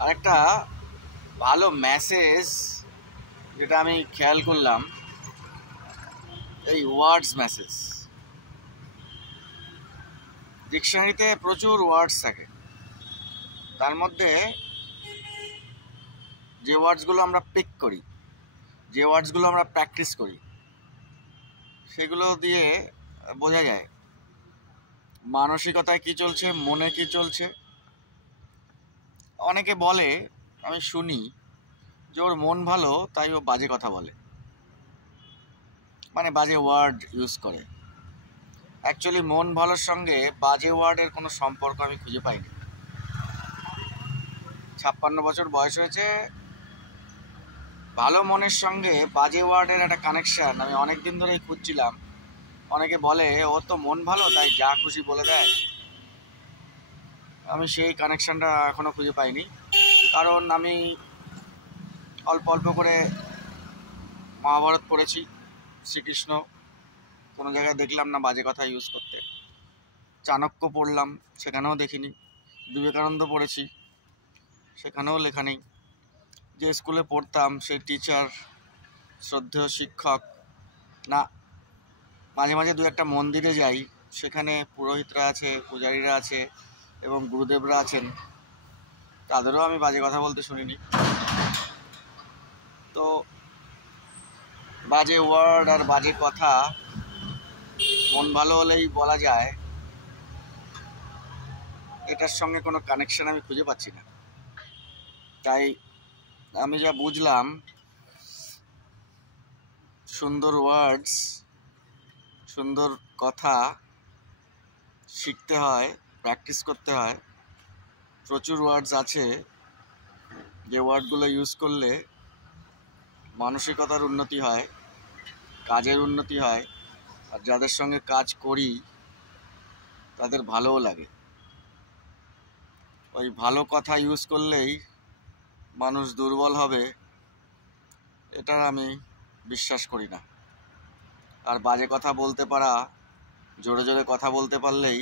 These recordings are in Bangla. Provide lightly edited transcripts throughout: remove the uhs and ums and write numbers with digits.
আর একটা ভালো মেসেজ যেটা আমি খেয়াল করলাম, এই ওয়ার্ডস মেসেজ। ডিকশনারিতে প্রচুর ওয়ার্ডস থাকে, তার মধ্যে যে ওয়ার্ডসগুলো আমরা পিক করি, যে ওয়ার্ডসগুলো আমরা প্র্যাকটিস করি, সেগুলো দিয়ে বোঝা যায় মানসিকতায় কি চলছে, মনে কি চলছে। অনেকে বলে, আমি শুনি, যে ওর মন ভালো তাই ও বাজে কথা বলে, মানে বাজে ওয়ার্ড ইউজ করে। অ্যাকচুয়ালি মন ভালোর সঙ্গে বাজে ওয়ার্ডের কোনো সম্পর্ক আমি খুঁজে পাইনি। 56 বছর বয়স হয়েছে, ভালো মনের সঙ্গে বাজে ওয়ার্ডের একটা কানেকশান আমি অনেক দিন ধরেই খুঁজছিলাম। অনেকে বলে ও তো মন ভালো তাই যা খুশি বলে দেয়, আমি সেই কানেকশানটা এখনও খুঁজে পাইনি। কারণ আমি অল্প অল্প করে মহাভারত পড়েছি, শ্রীকৃষ্ণ কোনো জায়গায় দেখলাম না বাজে কথা ইউজ করতে। চাণক্য পড়লাম, সেখানেও দেখিনি। বিবেকানন্দ পড়েছি, সেখানেও লেখা নেই। যে স্কুলে পড়তাম সেই টিচার, শ্রদ্ধেয় শিক্ষক না। মাঝে মাঝে দু একটা মন্দিরে যাই, সেখানে পুরোহিতরা আছে, পূজারীরা আছে এবং গুরুদেবরা আছেন, তাদেরও আমি বাজে কথা বলতে শুনিনি। তো বাজে ওয়ার্ড আর বাজে কথা মন ভালো হলেই বলা যায়, এটার সঙ্গে কোনো কানেকশন আমি খুঁজে পাচ্ছি না। তাই আমি যা বুঝলাম, সুন্দর ওয়ার্ডস, সুন্দর কথা শিখতে হয়, প্র্যাকটিস করতে হয়। প্রচুর ওয়ার্ডস আছে যে ওয়ার্ডগুলো ইউজ করলে মানসিকতার উন্নতি হয়, কাজের উন্নতি হয়, আর যাদের সঙ্গে কাজ করি তাদের ভালোও লাগে। ওই ভালো কথা ইউজ করলেই মানুষ দুর্বল হবে, এটার আমি বিশ্বাস করি না। আর বাজে কথা বলতে পারা, জোরে জোরে কথা বলতে পারলেই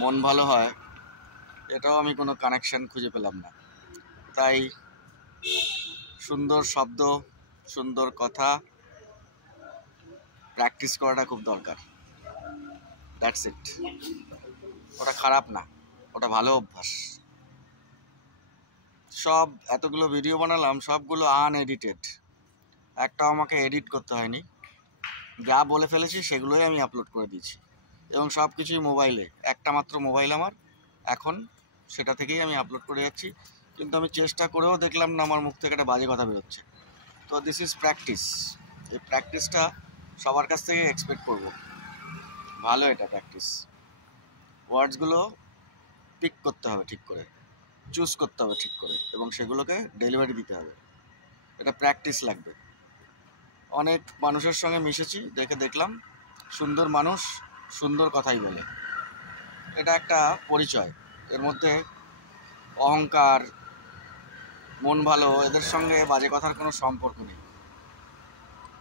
মন ভালো হয়, এটাও আমি কোনো কানেকশন খুঁজে পেলাম না। তাই সুন্দর শব্দ, সুন্দর কথা প্র্যাকটিস করাটা খুব দরকার। That's it. ওটা খারাপ না, ওটা ভালো অভ্যাস। সব এতগুলো ভিডিও বানালাম, সবগুলো আনএডিটেড, একটাও আমাকে এডিট করতে হয়নি। যা বলে ফেলেছি সেগুলোই আমি আপলোড করে দিয়েছি, এবং সব কিছুই মোবাইলে, একটা মাত্র মোবাইল আমার এখন, সেটা থেকেই আমি আপলোড করে যাচ্ছি। কিন্তু আমি চেষ্টা করেও দেখলাম না আমার মুখ থেকে একটা বাজে কথা বেরোচ্ছে। তো দিস ইজ প্র্যাকটিস। এই প্র্যাকটিসটা সবার কাছ থেকে এক্সপেক্ট করব, ভালো এটা প্র্যাকটিস। ওয়ার্ডসগুলো পিক করতে হবে ঠিক করে, চুজ করতে হবে ঠিক করে, এবং সেগুলোকে ডেলিভারি দিতে হবে। এটা প্র্যাকটিস লাগবে। অনেক মানুষের সঙ্গে মিশেছি, দেখলাম সুন্দর মানুষ সুন্দর কথাই বলে, এটা একটা পরিচয়। এর মধ্যে অহংকার, মন ভালো, এদের সঙ্গে বাজে কথার কোনো সম্পর্ক নেই।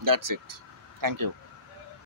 That's it. Thank you.